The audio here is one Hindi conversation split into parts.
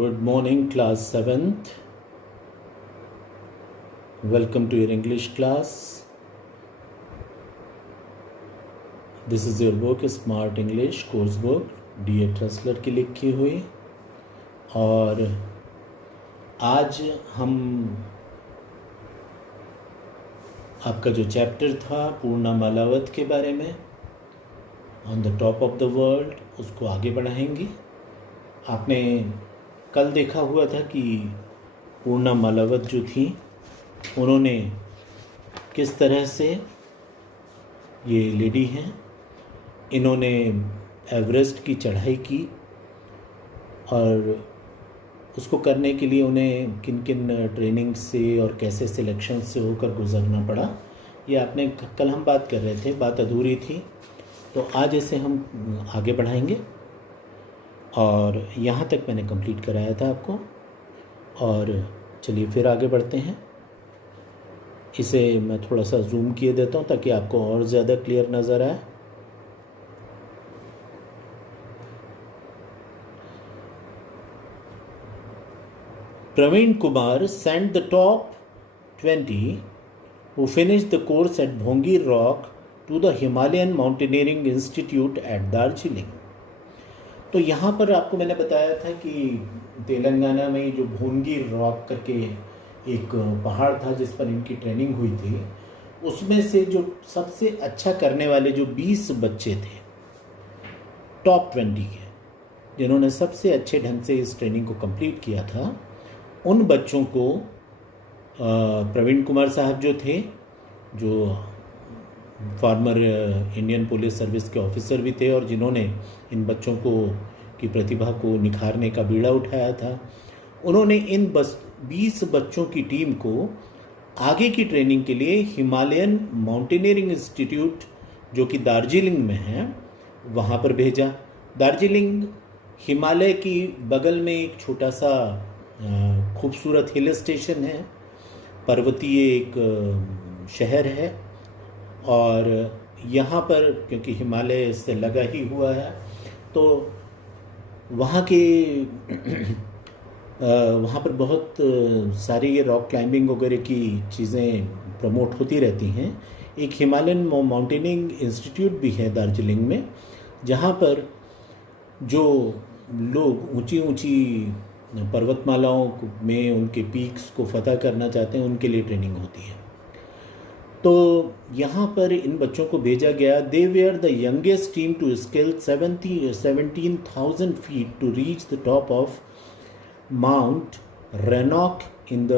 Good morning, class 7th. Welcome to your English class. This is your book Smart English course book, D.A. Trussler की लिखी हुई। और आज हम आपका जो चैप्टर था पूर्णा मालावत के बारे में, on the top of the world, उसको आगे बढ़ाएंगे। आपने कल देखा हुआ था कि पूर्णा मालावत जो थी उन्होंने किस तरह से, ये लेडी हैं, इन्होंने एवरेस्ट की चढ़ाई की और उसको करने के लिए उन्हें किन किन ट्रेनिंग से और कैसे सिलेक्शन से होकर गुजरना पड़ा। ये आपने कल हम बात कर रहे थे, बात अधूरी थी, तो आज इसे हम आगे बढ़ाएंगे। और यहाँ तक मैंने कंप्लीट कराया था आपको। और चलिए फिर आगे बढ़ते हैं। इसे मैं थोड़ा सा जूम किए देता हूँ ताकि आपको और ज़्यादा क्लियर नज़र आए। Praveen Kumar sent the top 20 who finished the course at Bhongi Rock to the Himalayan Mountaineering Institute at Darjeeling. तो यहाँ पर आपको मैंने बताया था कि तेलंगाना में जो भोंगी रॉक करके एक पहाड़ था जिस पर इनकी ट्रेनिंग हुई थी, उसमें से जो सबसे अच्छा करने वाले जो 20 बच्चे थे टॉप 20 के, जिन्होंने सबसे अच्छे ढंग से इस ट्रेनिंग को कंप्लीट किया था, उन बच्चों को प्रवीण कुमार साहब जो थे, जो फॉर्मर इंडियन पुलिस सर्विस के ऑफिसर भी थे और जिन्होंने इन बच्चों को की प्रतिभा को निखारने का बीड़ा उठाया था, उन्होंने इन 20 बच्चों की टीम को आगे की ट्रेनिंग के लिए हिमालयन माउंटेनियरिंग इंस्टीट्यूट जो कि दार्जिलिंग में है वहाँ पर भेजा। दार्जिलिंग हिमालय की बगल में एक छोटा सा खूबसूरत हिल स्टेशन है, पर्वतीय एक शहर है। और यहाँ पर क्योंकि हिमालय से लगा ही हुआ है तो वहाँ पर बहुत सारी ये रॉक क्लाइंबिंग वगैरह की चीज़ें प्रमोट होती रहती हैं। एक हिमालयन माउंटेनिंग इंस्टीट्यूट भी है दार्जिलिंग में, जहाँ पर जो लोग ऊंची ऊंची पर्वतमालाओं में उनके पीक्स को फतह करना चाहते हैं, उनके लिए ट्रेनिंग होती है। तो यहाँ पर इन बच्चों को भेजा गया। They were the youngest team to scale 17,000 feet to reach the top of Mount Renock in the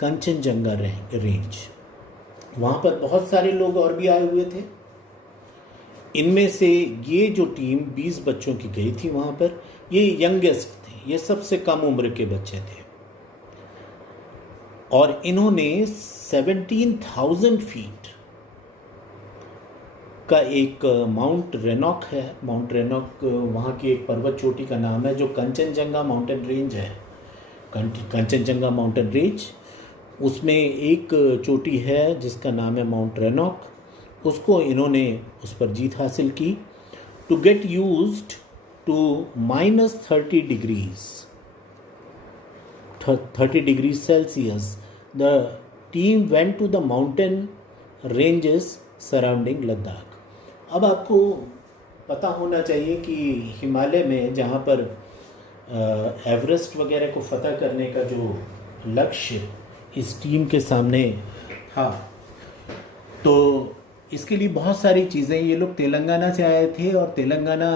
Kanchenjunga range. वहाँ पर बहुत सारे लोग और भी आए हुए थे। इनमें से ये जो टीम 20 बच्चों की गई थी वहाँ पर, ये यंगेस्ट थे, ये सबसे कम उम्र के बच्चे थे। और इन्होंने 17,000 फीट का एक माउंट रेनॉक है, माउंट रेनॉक वहाँ की एक पर्वत चोटी का नाम है जो कंचनजंगा माउंटेन रेंज है। कंचनजंगा माउंटेन रेंज, उसमें एक चोटी है जिसका नाम है माउंट रेनॉक। उसको इन्होंने उस पर जीत हासिल की। To get used to -30 degrees 30 degrees Celsius, the team went to the mountain ranges surrounding Ladakh. अब आपको पता होना चाहिए कि हिमालय में जहाँ पर एवरेस्ट वगैरह को फतह करने का जो लक्ष्य इस टीम के सामने था, तो इसके लिए बहुत सारी चीज़ें, ये लोग तेलंगाना से आए थे और तेलंगाना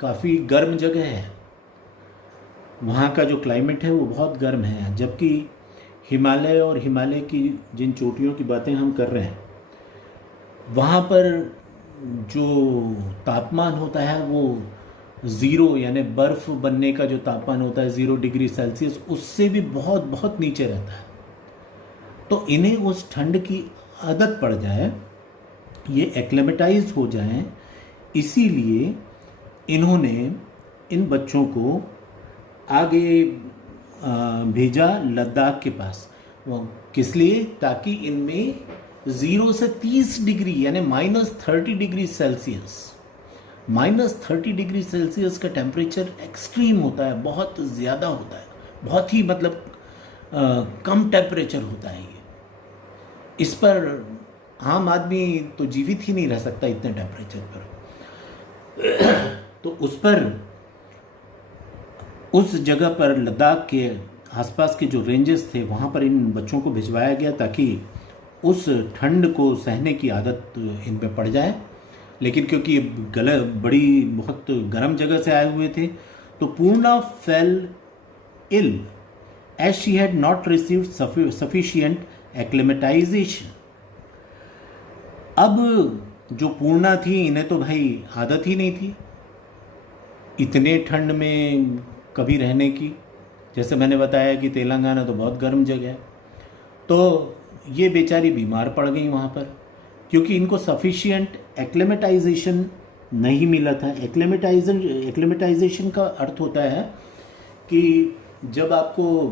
काफ़ी गर्म जगह है, वहाँ का जो क्लाइमेट है वो बहुत गर्म है। जबकि हिमालय और हिमालय की जिन चोटियों की बातें हम कर रहे हैं, वहाँ पर जो तापमान होता है वो 0 यानी बर्फ़ बनने का जो तापमान होता है 0 डिग्री सेल्सियस, उससे भी बहुत बहुत नीचे रहता है। तो इन्हें उस ठंड की आदत पड़ जाए, ये एक्लेमेटाइज हो जाएं, इसीलिए इन्होंने इन बच्चों को आगे भेजा लद्दाख के पास। वो किस लिए? ताकि इनमें 0 से 30 डिग्री यानी -30 डिग्री सेल्सियस -30 डिग्री सेल्सियस का टेम्परेचर एक्सट्रीम होता है, बहुत ज़्यादा होता है, बहुत ही मतलब कम टेम्परेचर होता है ये। इस पर आम आदमी तो जीवित ही नहीं रह सकता इतने टेम्परेचर पर। तो उस जगह पर लद्दाख के आसपास के जो रेंजेस थे वहाँ पर इन बच्चों को भिजवाया गया ताकि उस ठंड को सहने की आदत इन पे पड़ जाए। लेकिन क्योंकि ये बड़ी बहुत गर्म जगह से आए हुए थे, तो Purna fell ill as she had not received sufficient acclimatisation. अब जो पूर्णा थी, इन्हें तो भाई आदत ही नहीं थी इतने ठंड में कभी रहने की। जैसे मैंने बताया कि तेलंगाना तो बहुत गर्म जगह है, तो ये बेचारी बीमार पड़ गई वहाँ पर, क्योंकि इनको सफिशिएंट एक्लेमेटाइजेशन नहीं मिला था। एक्लेमेटाइजेशन का अर्थ होता है कि जब आपको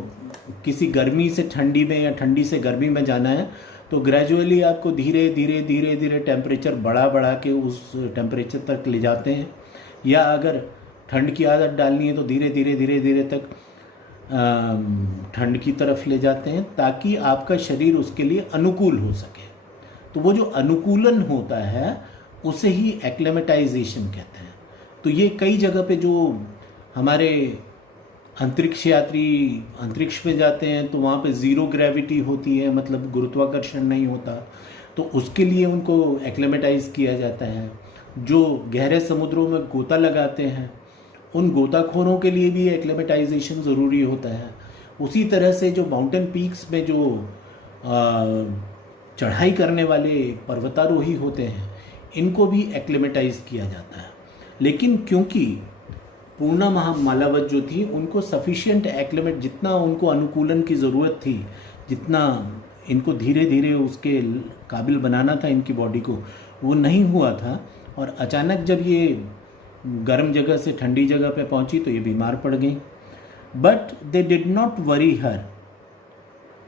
किसी गर्मी से ठंडी में या ठंडी से गर्मी में जाना है, तो ग्रेजुअली आपको धीरे धीरे धीरे धीरे टेम्परेचर बढ़ा के उस टेम्परेचर तक ले जाते हैं, या अगर ठंड की आदत डालनी है तो धीरे धीरे तक ठंड की तरफ ले जाते हैं, ताकि आपका शरीर उसके लिए अनुकूल हो सके। तो वो जो अनुकूलन होता है उसे ही एक्लेमेटाइजेशन कहते हैं। तो ये कई जगह पे जो हमारे अंतरिक्ष यात्री अंतरिक्ष में जाते हैं तो वहाँ पे ज़ीरो ग्रेविटी होती है, मतलब गुरुत्वाकर्षण नहीं होता, तो उसके लिए उनको एक्लेमेटाइज किया जाता है। जो गहरे समुद्रों में गोता लगाते हैं उन गोताखोरों के लिए भी एक्लेमेटाइजेशन ज़रूरी होता है। उसी तरह से जो माउंटेन पीक्स में जो चढ़ाई करने वाले पर्वतारोही होते हैं, इनको भी एक्लेमेटाइज किया जाता है। लेकिन क्योंकि पूर्णा मालावत जो थी, उनको सफिशिएंट एक्लेमेट, जितना उनको अनुकूलन की ज़रूरत थी, जितना इनको धीरे धीरे उसके काबिल बनाना था इनकी बॉडी को, वो नहीं हुआ था। और अचानक जब ये गर्म जगह से ठंडी जगह पे पहुंची तो ये बीमार पड़ गई। But they did not worry her,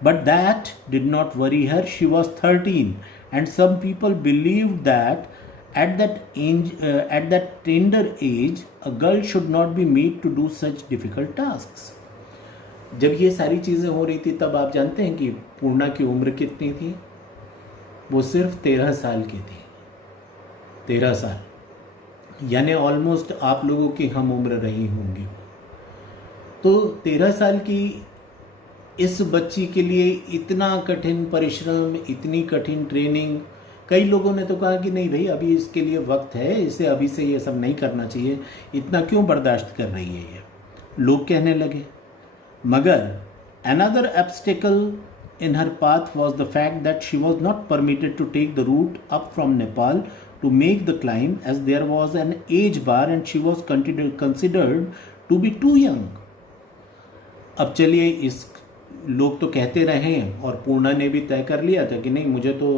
but that did not worry her. She was 13 and some people believed that at that tender age a girl should not be made to do such difficult tasks. जब ये सारी चीज़ें हो रही थी तब आप जानते हैं कि पूर्णा की उम्र कितनी थी? वो सिर्फ 13 साल की थी। 13 साल यानी ऑलमोस्ट आप लोगों की हम उम्र रही होंगी। तो 13 साल की इस बच्ची के लिए इतना कठिन परिश्रम, इतनी कठिन ट्रेनिंग। कई लोगों ने तो कहा कि नहीं भाई, अभी इसके लिए वक्त है, इसे अभी से ये सब नहीं करना चाहिए, इतना क्यों बर्दाश्त कर रही है ये, लोग कहने लगे। मगर another obstacle in her path was the fact that she was not permitted to take the route up from Nepal to make the climb, as there was an age bar and she was considered to be too young. अब चलिए, इस लोग तो कहते रहे और पूर्णा ने भी तय कर लिया था कि नहीं, मुझे तो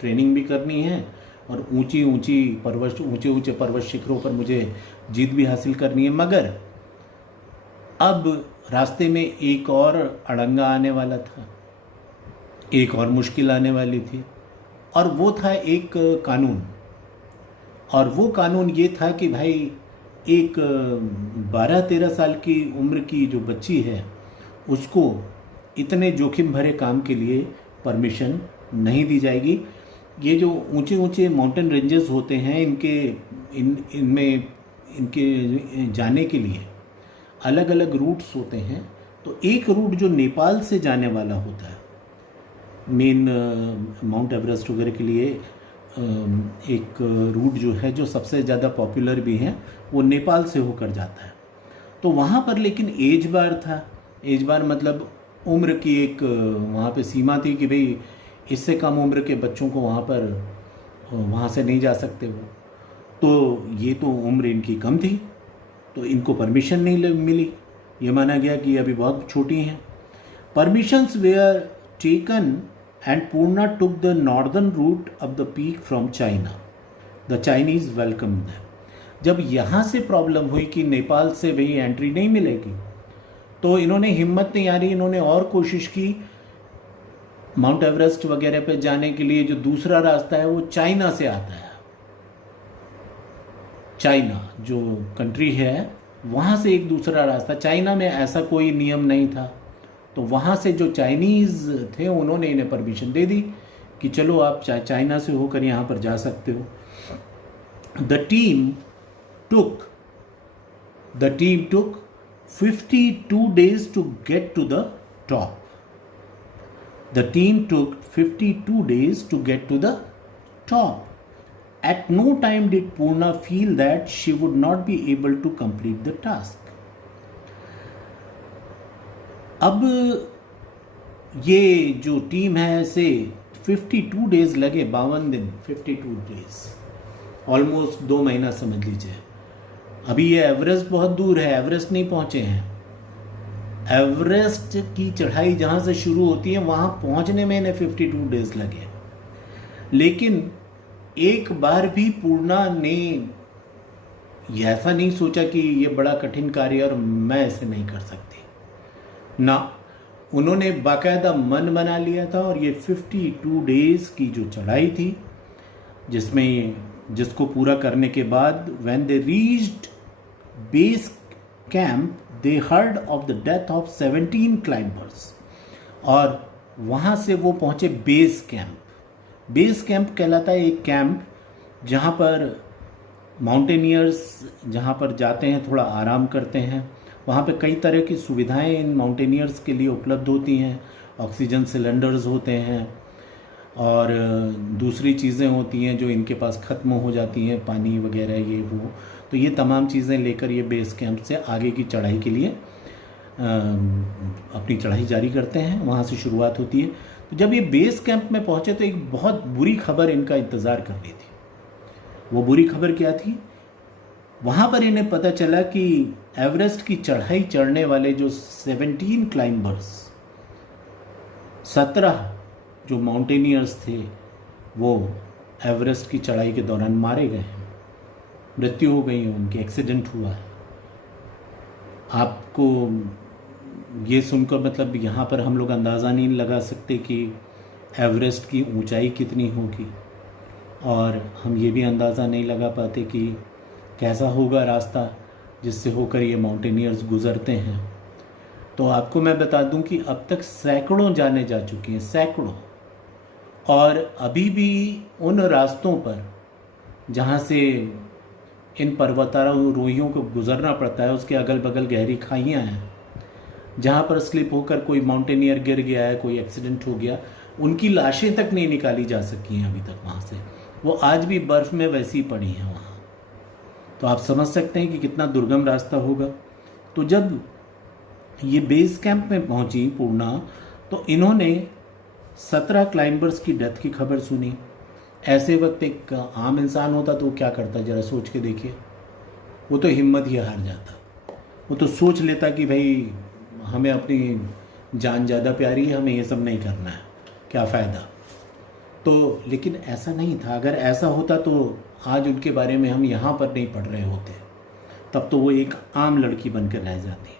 ट्रेनिंग भी करनी है और ऊंचे पर्वत शिखरों पर मुझे जीत भी हासिल करनी है। मगर अब रास्ते में एक और अड़ंगा आने वाला था, एक और मुश्किल आने वाली थी, और वो था एक कानून। और वो कानून ये था कि भाई, एक 12-13 साल की उम्र की जो बच्ची है उसको इतने जोखिम भरे काम के लिए परमिशन नहीं दी जाएगी। ये जो ऊंचे माउंटेन रेंजेस होते हैं, इनमें इनके जाने के लिए अलग अलग रूट्स होते हैं। तो एक रूट जो नेपाल से जाने वाला होता है, मेन माउंट एवरेस्ट वगैरह के लिए एक रूट जो है, जो सबसे ज़्यादा पॉपुलर भी है, वो नेपाल से होकर जाता है। तो वहाँ पर लेकिन एज बार था। एज बार मतलब उम्र की एक वहाँ पे सीमा थी कि भाई इससे कम उम्र के बच्चों को वहाँ से नहीं जा सकते वो। तो ये तो उम्र इनकी कम थी, तो इनको परमिशन नहीं मिली। ये माना गया कि अभी बहुत छोटी हैं। Permissions were taken and Purna took the northern route of the peak from China. The Chinese welcome them. जब यहाँ से प्रॉब्लम हुई कि नेपाल से भाई एंट्री नहीं मिलेगी, तो इन्होंने हिम्मत नहीं हारी, इन्होंने और कोशिश की माउंट एवरेस्ट वगैरह पे जाने के लिए। जो दूसरा रास्ता है वो चाइना से आता है। चाइना जो कंट्री है वहाँ से एक दूसरा रास्ता, चाइना में ऐसा कोई नियम नहीं था, तो वहाँ से जो चाइनीज़ थे उन्होंने इन्हें परमिशन दे दी कि चलो आप चाइना से होकर यहाँ पर जा सकते हो। The team took 52 days to get to the top. The team took 52 days to get to the top. At no time did Purna feel that she would not be able to complete the task. अब ये जो टीम है इसे 52 डेज लगे, 52 दिन, 52 डेज, ऑलमोस्ट 2 महीना समझ लीजिए। अभी ये एवरेस्ट बहुत दूर है, एवरेस्ट नहीं पहुंचे हैं। एवरेस्ट की चढ़ाई जहां से शुरू होती है वहां पहुंचने में इन्हें 52 डेज लगे, लेकिन एक बार भी पूर्णा ने ऐसा नहीं सोचा कि ये बड़ा कठिन कार्य और मैं इसे नहीं कर सकती ना। उन्होंने बाकायदा मन बना लिया था और ये 52 डेज की जो चढ़ाई थी, जिसको पूरा करने के बाद when they reached base camp they heard of the death of 17 climbers, और वहाँ से वो पहुँचे बेस कैंप। बेस कैंप कहलाता है एक कैंप जहाँ पर माउंटेनियर्स जहाँ पर जाते हैं, थोड़ा आराम करते हैं। वहाँ पे कई तरह की सुविधाएं इन माउंटेनियर्स के लिए उपलब्ध होती हैं, ऑक्सीजन सिलेंडर्स होते हैं और दूसरी चीज़ें होती हैं जो इनके पास ख़त्म हो जाती हैं, पानी वगैरह ये वो। तो ये तमाम चीज़ें लेकर ये बेस कैंप से आगे की चढ़ाई के लिए अपनी चढ़ाई जारी करते हैं, वहाँ से शुरुआत होती है। तो जब ये बेस कैंप में पहुँचे तो एक बहुत बुरी खबर इनका इंतज़ार कर रही थी। वो बुरी खबर क्या थी? वहाँ पर इन्हें पता चला कि एवरेस्ट की चढ़ाई चढ़ने वाले जो 17 क्लाइंबर्स, 17 जो माउंटेनियर्स थे, वो एवरेस्ट की चढ़ाई के दौरान मारे गए हैं, मृत्यु हो गई है उनकी, एक्सीडेंट हुआ है। आपको ये सुनकर मतलब यहाँ पर हम लोग अंदाज़ा नहीं लगा सकते कि एवरेस्ट की ऊंचाई कितनी होगी, और हम ये भी अंदाज़ा नहीं लगा पाते कि कैसा होगा रास्ता जिससे होकर ये माउंटेनियर्स गुज़रते हैं। तो आपको मैं बता दूं कि अब तक सैकड़ों जाने जा चुकी हैं, सैकड़ों, और अभी भी उन रास्तों पर जहाँ से इन पर्वतारोहियों को गुज़रना पड़ता है उसके अगल बगल गहरी खाइयाँ हैं, जहाँ पर स्लिप होकर कोई माउंटेनियर गिर गया है, कोई एक्सीडेंट हो गया, उनकी लाशें तक नहीं निकाली जा सकी हैं अभी तक वहाँ से। वो आज भी बर्फ़ में वैसी पड़ी हैं वहाँ। तो आप समझ सकते हैं कि कितना दुर्गम रास्ता होगा। तो जब ये बेस कैंप में पहुंची पूर्णा, तो इन्होंने 17 क्लाइंबर्स की डेथ की खबर सुनी। ऐसे वक्त एक आम इंसान होता तो वो क्या करता, ज़रा सोच के देखिए। वो तो हिम्मत ही हार जाता, वो तो सोच लेता कि भाई हमें अपनी जान ज़्यादा प्यारी है, हमें ये सब नहीं करना है, क्या फ़ायदा। तो लेकिन ऐसा नहीं था। अगर ऐसा होता तो आज उनके बारे में हम यहाँ पर नहीं पढ़ रहे होते, तब तो वो एक आम लड़की बनकर रह जाती।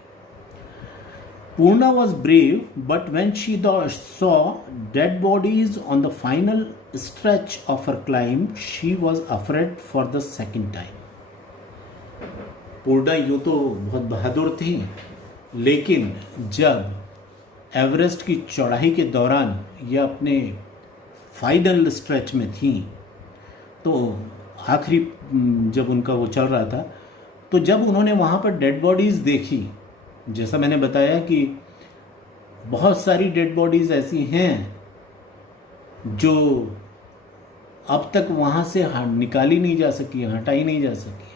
Purna was brave, but when she saw dead bodies on the final stretch of her climb she was afraid for the second time. Purna यूँ तो बहुत बहादुर थी, लेकिन जब एवरेस्ट की चढ़ाई के दौरान यह अपने फाइनल स्ट्रेच में थी, तो आखिरी जब उनका वो चल रहा था, तो जब उन्होंने वहाँ पर डेड बॉडीज़ देखी, जैसा मैंने बताया कि बहुत सारी डेड बॉडीज़ ऐसी हैं जो अब तक वहाँ से निकाली नहीं जा सकी, हटाई नहीं जा सकी।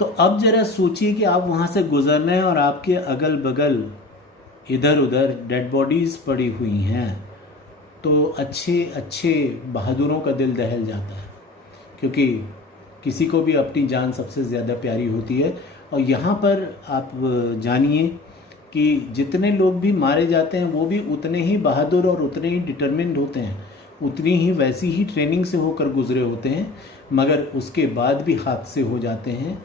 तो अब ज़रा सोचिए कि आप वहाँ से गुजर रहे हैं और आपके अगल बगल इधर उधर डेड बॉडीज़ पड़ी हुई हैं, तो अच्छे अच्छे बहादुरों का दिल दहल जाता है, क्योंकि किसी को भी अपनी जान सबसे ज़्यादा प्यारी होती है। और यहाँ पर आप जानिए कि जितने लोग भी मारे जाते हैं वो भी उतने ही बहादुर और उतने ही डिटर्मिन्ड होते हैं, उतनी ही वैसी ही ट्रेनिंग से होकर गुजरे होते हैं, मगर उसके बाद भी हादसे हो जाते हैं,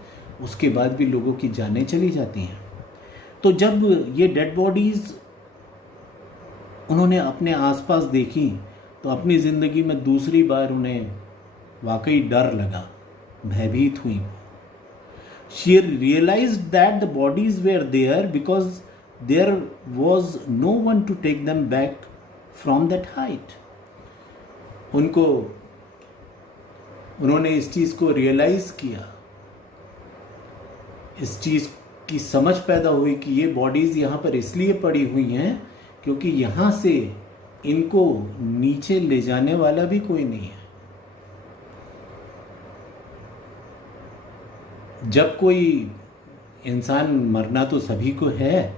उसके बाद भी लोगों की जानें चली जाती हैं। तो जब ये डेड बॉडीज़ उन्होंने अपने आसपास देखी, तो अपनी ज़िंदगी में दूसरी बार उन्हें वाकई डर लगा, भयभीत हुई। She realized that the bodies were there because there was no one to take them back from that height. उन्होंने इस चीज़ को रियलाइज किया, इस चीज़ की समझ पैदा हुई कि ये बॉडीज़ यहाँ पर इसलिए पड़ी हुई हैं क्योंकि यहाँ से इनको नीचे ले जाने वाला भी कोई नहीं है। जब कोई इंसान मरना तो सभी को है,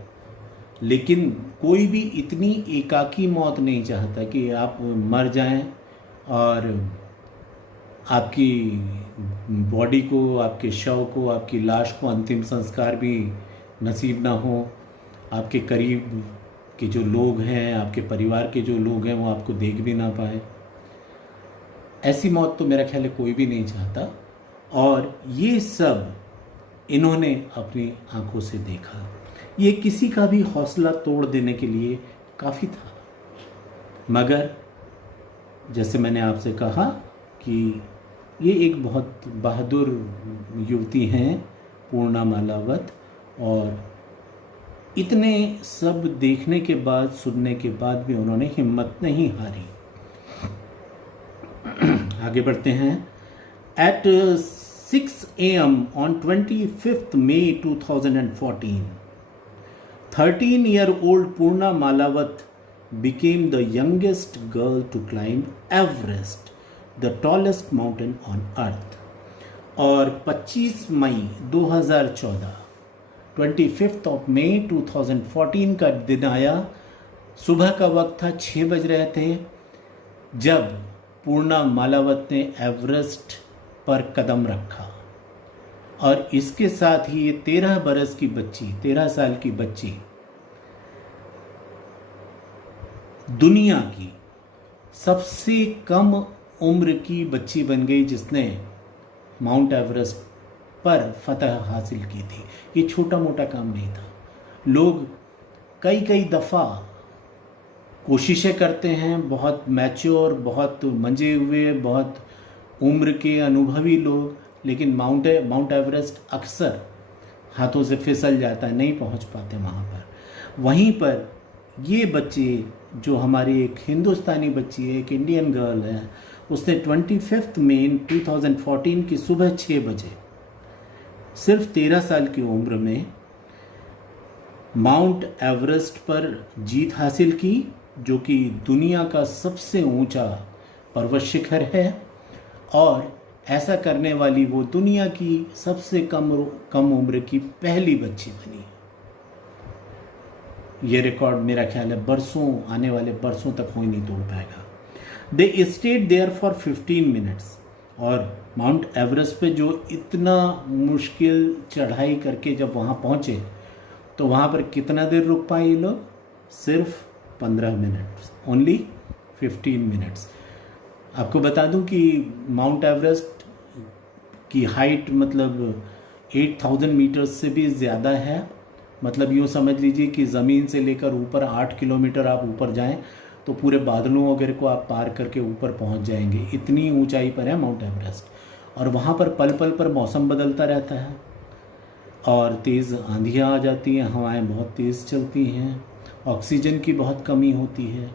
लेकिन कोई भी इतनी एकाकी मौत नहीं चाहता कि आप मर जाएं और आपकी बॉडी को, आपके शव को, आपकी लाश को अंतिम संस्कार भी नसीब ना हो, आपके करीब के जो लोग हैं, आपके परिवार के जो लोग हैं वो आपको देख भी ना पाए। ऐसी मौत तो मेरा ख्याल है कोई भी नहीं चाहता, और ये सब इन्होंने अपनी आंखों से देखा। ये किसी का भी हौसला तोड़ देने के लिए काफ़ी था, मगर जैसे मैंने आपसे कहा कि ये एक बहुत बहादुर युवती हैं पूर्णा मालावत, और इतने सब देखने के बाद, सुनने के बाद भी उन्होंने हिम्मत नहीं हारी। आगे बढ़ते हैं। At 6 AM on 25th May 2014, 13-year-old Purna Malawat became the youngest girl to climb Everest, the tallest mountain on earth. और 25 मई 2014, 25th of May 2014 का दिन आया। सुबह का वक्त था, 6 बज रहे थे, जब पूर्णा मालावत ने एवरेस्ट पर कदम रखा। और इसके साथ ही ये 13 बरस की बच्ची, 13 साल की बच्ची दुनिया की सबसे कम उम्र की बच्ची बन गई जिसने माउंट एवरेस्ट पर फतह हासिल की थी। ये छोटा मोटा काम नहीं था। लोग कई कई दफ़ा कोशिशें करते हैं, बहुत मैच्योर, बहुत मंजे हुए, बहुत उम्र के अनुभवी लोग, लेकिन माउंट एवरेस्ट अक्सर हाथों से फिसल जाता है, नहीं पहुंच पाते वहाँ पर। वहीं पर ये बच्चे, जो हमारी एक हिंदुस्तानी बच्ची है, एक इंडियन गर्ल है, उसने 25 मई 2014 की सुबह 6 बजे सिर्फ 13 साल की उम्र में माउंट एवरेस्ट पर जीत हासिल की, जो कि दुनिया का सबसे ऊंचा पर्वत शिखर है। और ऐसा करने वाली वो दुनिया की सबसे कम उम्र की पहली बच्ची बनी। ये रिकॉर्ड मेरा ख्याल है आने वाले बरसों तक कोई नहीं तोड़ पाएगा। They stayed there for 15 minutes. और माउंट एवरेस्ट पे जो इतना मुश्किल चढ़ाई करके जब वहाँ पहुँचे, तो वहाँ पर कितना देर रुक पाए ये लोग? सिर्फ 15 मिनट, ओनली 15 मिनट्स। आपको बता दूं कि माउंट एवरेस्ट की हाइट मतलब 8000 मीटर्स से भी ज़्यादा है। मतलब यूँ समझ लीजिए कि ज़मीन से लेकर ऊपर 8 किलोमीटर आप ऊपर जाएं तो पूरे बादलों वगैरह को आप पार करके ऊपर पहुंच जाएंगे। इतनी ऊंचाई पर है माउंट एवरेस्ट। और वहाँ पर पल पल पर मौसम बदलता रहता है और तेज़ आंधियाँ आ जाती हैं, हवाएं बहुत तेज़ चलती हैं, ऑक्सीजन की बहुत कमी होती है,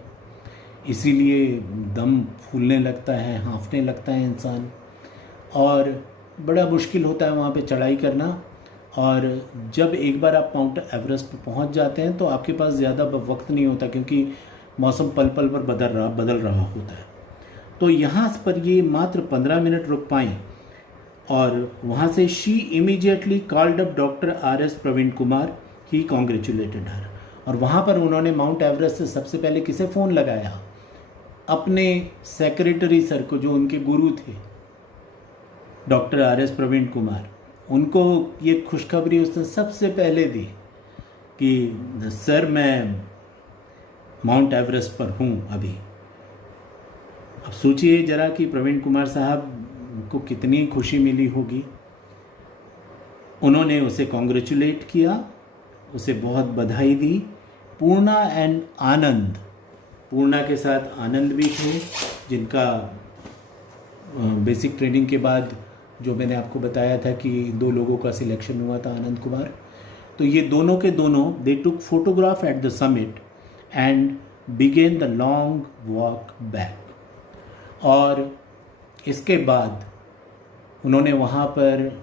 इसीलिए दम फूलने लगता है, हाँफने लगता है इंसान, और बड़ा मुश्किल होता है वहाँ पे चढ़ाई करना। और जब एक बार आप माउंट एवरेस्ट पर पहुँच जाते हैं तो आपके पास ज़्यादा वक्त नहीं होता, क्योंकि मौसम पल पल पर बदल रहा होता है। तो यहाँ पर ये मात्र 15 मिनट रुक पाएँ, और वहाँ से she immediately called up doctor RS Praveen Kumar, he congratulated her. और वहाँ पर उन्होंने माउंट एवरेस्ट से सबसे पहले किसे फ़ोन लगाया? अपने सेक्रेटरी सर को, जो उनके गुरु थे, डॉक्टर RS प्रवीण कुमार। उनको ये खुशखबरी उसने सबसे पहले दी कि सर मैं माउंट एवरेस्ट पर हूँ अभी। अब सोचिए ज़रा कि प्रवीण कुमार साहब को कितनी खुशी मिली होगी। उन्होंने उसे कॉन्ग्रेचुलेट किया, उसे बहुत बधाई दी। पूर्णा एंड आनंद, पूर्णा के साथ आनंद भी थे, जिनका बेसिक ट्रेनिंग के बाद जो मैंने आपको बताया था कि 2 लोगों का सिलेक्शन हुआ था, आनंद कुमार। तो ये दोनों के दोनों they took photograph at the summit and began the long walk back. और इसके बाद उन्होंने वहाँ पर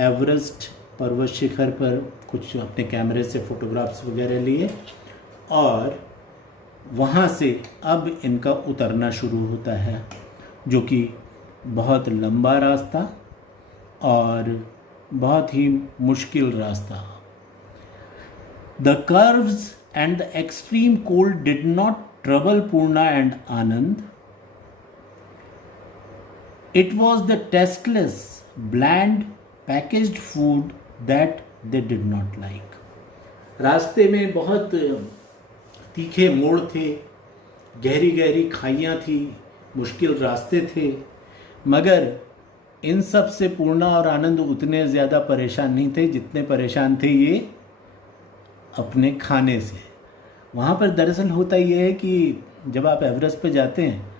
एवरेस्ट पर्वत शिखर पर कुछ अपने कैमरे से फ़ोटोग्राफ्स वगैरह लिए और वहाँ से अब इनका उतरना शुरू होता है, जो कि बहुत लंबा रास्ता और बहुत ही मुश्किल रास्ता। The curves and the extreme cold did not trouble Purna and Anand. It was the tasteless, bland, packaged food that they did not like. रास्ते में बहुत तीखे मोड़ थे, गहरी गहरी खाइयाँ थी, मुश्किल रास्ते थे, मगर इन सब से पूर्णा और आनंद उतने ज़्यादा परेशान नहीं थे जितने परेशान थे ये अपने खाने से। वहाँ पर दरअसल होता ये है कि जब आप एवरेस्ट पर जाते हैं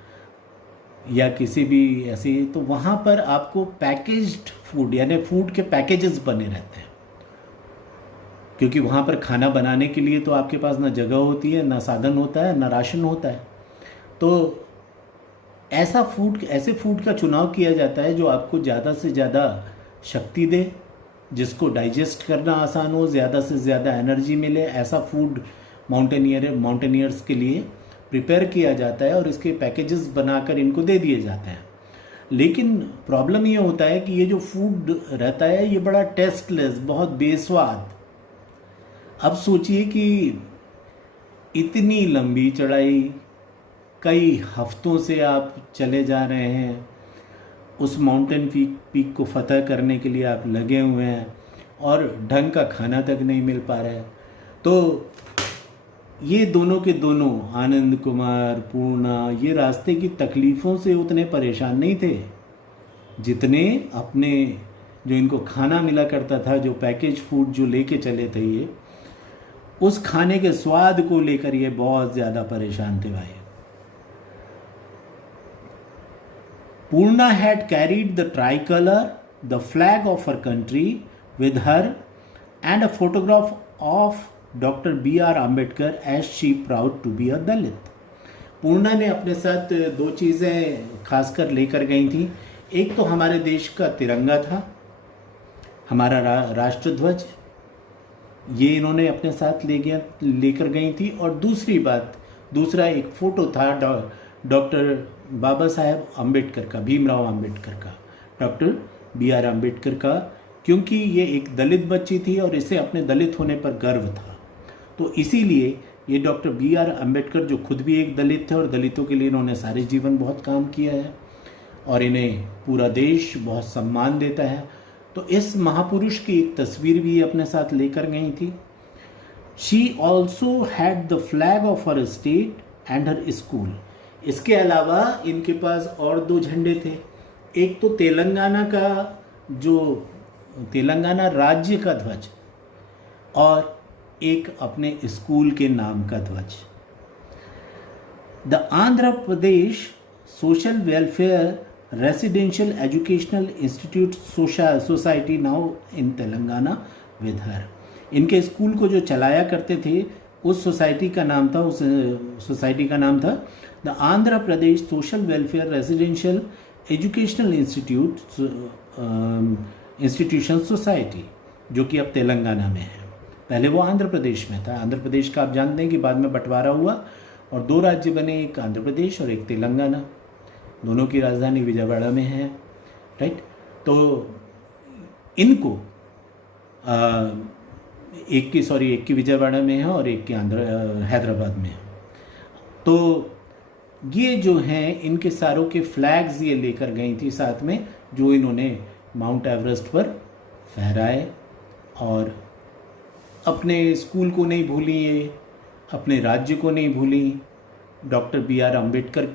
या किसी भी ऐसी, तो वहाँ पर आपको पैकेज्ड फूड यानी फूड के पैकेजेस बने रहते हैं, क्योंकि वहाँ पर खाना बनाने के लिए तो आपके पास ना जगह होती है, ना साधन होता है, ना राशन होता है। तो ऐसे फूड का चुनाव किया जाता है जो आपको ज़्यादा से ज़्यादा शक्ति दे, जिसको डाइजेस्ट करना आसान हो, ज़्यादा से ज़्यादा एनर्जी मिले। ऐसा फूड माउंटेनियर्स के लिए प्रिपेयर किया जाता है और इसके पैकेजेस बनाकर इनको दे दिए जाते हैं। लेकिन प्रॉब्लम ये होता है कि ये जो फूड रहता है ये बड़ा टेस्टलेस, बहुत बेस्वाद। अब सोचिए कि इतनी लंबी चढ़ाई, कई हफ्तों से आप चले जा रहे हैं, उस माउंटेन पीक को फतह करने के लिए आप लगे हुए हैं और ढंग का खाना तक नहीं मिल पा रहा है। तो ये दोनों के दोनों, आनंद कुमार, पूर्णा, ये रास्ते की तकलीफ़ों से उतने परेशान नहीं थे जितने अपने जो इनको खाना मिला करता था, जो पैकेज फूड जो लेके चले थे ये, उस खाने के स्वाद को लेकर ये बहुत ज़्यादा परेशान थे भाई। पूर्णा had carried the tricolor, the flag of her country, with her and a photograph of Dr. B.R. Ambedkar as she proud to be a Dalit. पूर्णा ने अपने साथ 2 चीज़ें खासकर लेकर गई थी। एक तो हमारे देश का तिरंगा था, हमारा राष्ट्रध्वज, ये इन्होंने अपने साथ लेकर गई थी। और दूसरा एक फ़ोटो था डॉक्टर बाबा साहेब अम्बेडकर का, भीमराव अम्बेडकर का, डॉक्टर B.R. अम्बेडकर का, क्योंकि ये एक दलित बच्ची थी और इसे अपने दलित होने पर गर्व था। तो इसीलिए ये डॉक्टर B.R. अम्बेडकर, जो खुद भी एक दलित थे और दलितों के लिए इन्होंने सारे जीवन बहुत काम किया है और इन्हें पूरा देश बहुत सम्मान देता है, तो इस महापुरुष की एक तस्वीर भी अपने साथ लेकर गई थी। She also had the flag of her state and her school. इसके अलावा इनके पास और 2 झंडे थे। एक तो तेलंगाना राज्य का ध्वज और एक अपने स्कूल के नाम का ध्वज। The Andhra Pradesh social welfare residential educational institute society now in Telangana with her. इनके स्कूल को जो चलाया करते थे उस सोसाइटी का नाम था the Andhra Pradesh social welfare residential educational institution society, जो कि अब तेलंगाना में है। पहले वो आंध्र प्रदेश में था। आंध्र प्रदेश का आप जानते हैं कि बाद में बंटवारा हुआ और 2 राज्य बने, एक आंध्र प्रदेश और एक तेलंगाना। दोनों की राजधानी विजयवाड़ा में है, राइट। तो इनको एक की विजयवाड़ा में है और एक की हैदराबाद में है। तो ये जो हैं इनके सारों के फ्लैग्स ये लेकर गई थी साथ में, जो इन्होंने माउंट एवरेस्ट पर फहराए। और अपने स्कूल को नहीं भूली, ये अपने राज्य को नहीं भूली। Doctor B.R. अम्बेडकर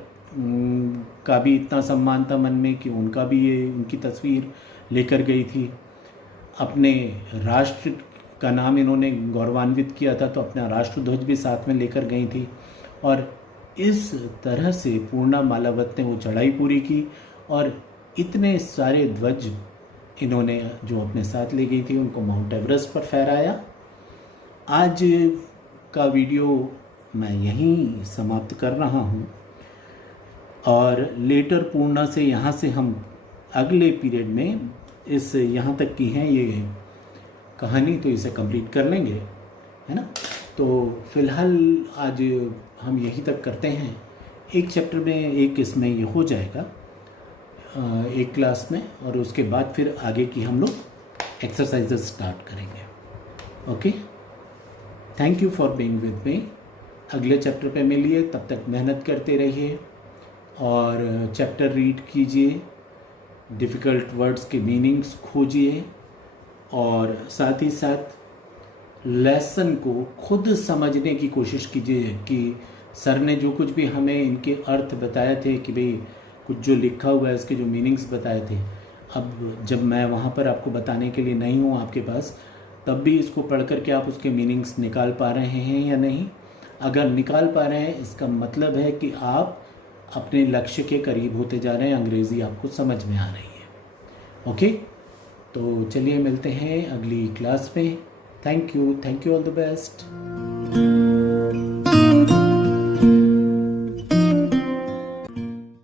का भी इतना सम्मान था मन में कि उनका भी ये उनकी तस्वीर लेकर गई थी। अपने राष्ट्र का नाम इन्होंने गौरवान्वित किया था, तो अपना राष्ट्रध्वज भी साथ में लेकर गई थी। और इस तरह से पूर्णा मालावत ने वो चढ़ाई पूरी की और इतने सारे ध्वज इन्होंने जो अपने साथ ले गई थी उनको माउंट एवरेस्ट पर फहराया। आज का वीडियो मैं यहीं समाप्त कर रहा हूँ और लेटर पूर्णा से यहाँ से हम अगले पीरियड में इस यहाँ तक की है ये कहानी, तो इसे कंप्लीट कर लेंगे, है ना। तो फिलहाल आज हम यहीं तक करते हैं। एक चैप्टर में एक इसमें ये हो जाएगा एक क्लास में, और उसके बाद फिर आगे की हम लोग एक्सरसाइजेस स्टार्ट करेंगे। Okay, thank you for being with me. अगले चैप्टर पे मिलिए, तब तक मेहनत करते रहिए और चैप्टर रीड कीजिए, डिफ़िकल्ट वर्ड्स के मीनिंग्स खोजिए और साथ ही साथ लेसन को खुद समझने की कोशिश कीजिए कि सर ने जो कुछ भी हमें इनके अर्थ बताए थे कि भाई कुछ जो लिखा हुआ है उसके जो मीनिंग्स बताए थे, अब जब मैं वहाँ पर आपको बताने के लिए नहीं हूँ आपके पास, तब भी इसको पढ़ कर के आप उसके मीनिंग्स निकाल पा रहे हैं या नहीं। अगर निकाल पा रहे हैं इसका मतलब है कि आप अपने लक्ष्य के करीब होते जा रहे हैं, अंग्रेज़ी आपको समझ में आ रही है। ओके, तो चलिए मिलते हैं अगली क्लास में। Thank you all the best.